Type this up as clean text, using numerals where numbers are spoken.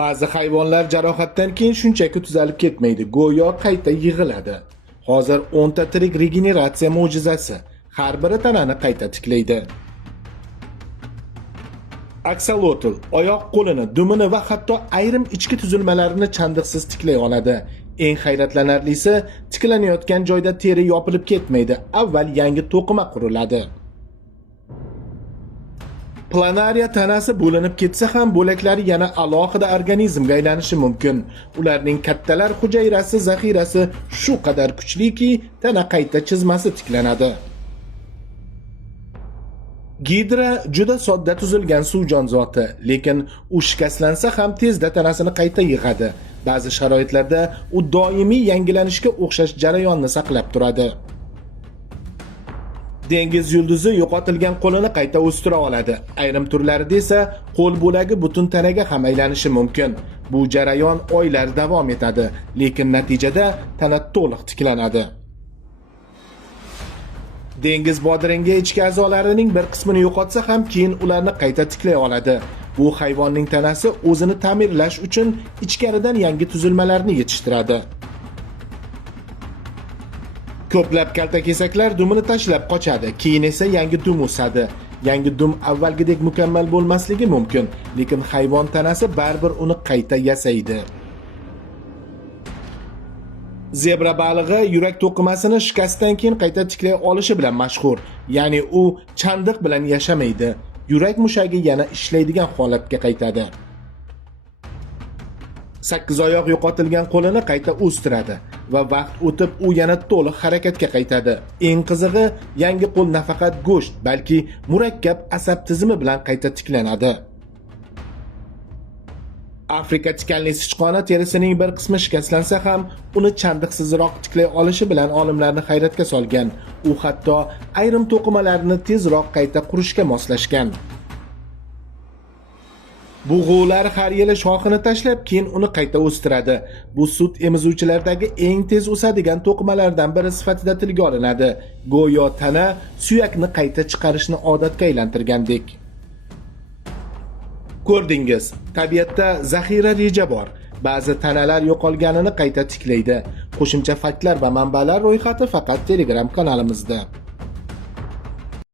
Ba'zi hayvonlar jarohatdan keyin shunchaki tuzalib ketmaydi, go'yo qayta yig'iladi. Hozir 10 ta tirik regeneratsiya mo'jizasi. Har biri tanani qayta tiklaydi. Aksolotl oyoq qo'lini, dumini va hatto ayrim ichki tuzilmalarini chandiqsiz tiklay oladi. Eng hayratlanarlisi, tiklanayotgan joyda teri yopilib ketmaydi. Avval yangi to'qima quriladi. Planariya tanasi bo'linib ketsa ham bo'laklari yana alohida organizmga aylanishi mumkin. Ularning kattalar hujayrasi zaxirasi shu qadar kuchliki, tana qayta chizmasi tiklanadi. Gidra juda sodda tuzilgan suv jonzoti, lekin u shikastlansa ham tezda tanasini qayta yig'adi. Ba'zi sharoitlarda u doimiy yangilanishga o'xshash jarayonni saqlab turadi. Dengiz yulduzi yo'qotilgan qo'lini qayta o'stira oladi. Ayrim turlarida esa qo'l bo'lagi butun tanaga ham aylanishi mumkin. Bu jarayon oylar davom etadi, lekin natijada tana to'liq tiklanadi. Dengiz bodiringi ichki a'zolarining bir qismini yo'qotsa ham keyin ularni qayta tiklay oladi. Bu hayvonning tanasi o'zini ta'mirlash uchun ichkaridan yangi tuzilmalarni yetishtiradi. Ko'plab kaltakesaklar dumini tashlab qochadi, keyin esa yangi dum o'sadi. Yangi dum avvalgidek mukammal bo'lmasligi mumkin, lekin hayvon tanasi baribir uni qayta yasaydi. Zebra balig'i yurak to'qimasini shikastdan keyin qayta tiklay olishi bilan mashhur. Ya'ni u chandiq bilan yashamaydi. Yurak mushagi yana ishlaydigan holatga qaytadi. Sakkizoyoq yo'qotilgan qo'lini qayta o'stiradi va vaqt o'tib u yana to'liq harakatga qaytadi. Eng qizig'i, yangi qo'l nafaqat go'sht, balki murakkab asab tizimi bilan qayta tiklanadi. Afrika tikanli sichqoni terisining bir qismi shikastlansa ham, uni chandiqsizroq tiklay olishi bilan olimlarni hayratga solgan. U hatto ayrim to'qimalarni tezroq qayta qurishga moslashgan. Bug'ular har yili shoxini tashlab, keyin uni qayta o'stiradi. Bu sut emizuvchilardagi eng tez o'sadigan to'qimalardan biri sifatida tilga olinadi. Go'yo tana suyakni qayta chiqarishni odatga aylantirgandek. Ko'rdingiz, tabiatda zaxira reja bor. Ba'zi tanalar yo'qolganini qayta tiklaydi. Qo'shimcha faktlar va manbalar ro'yxati faqat Telegram kanalimizda.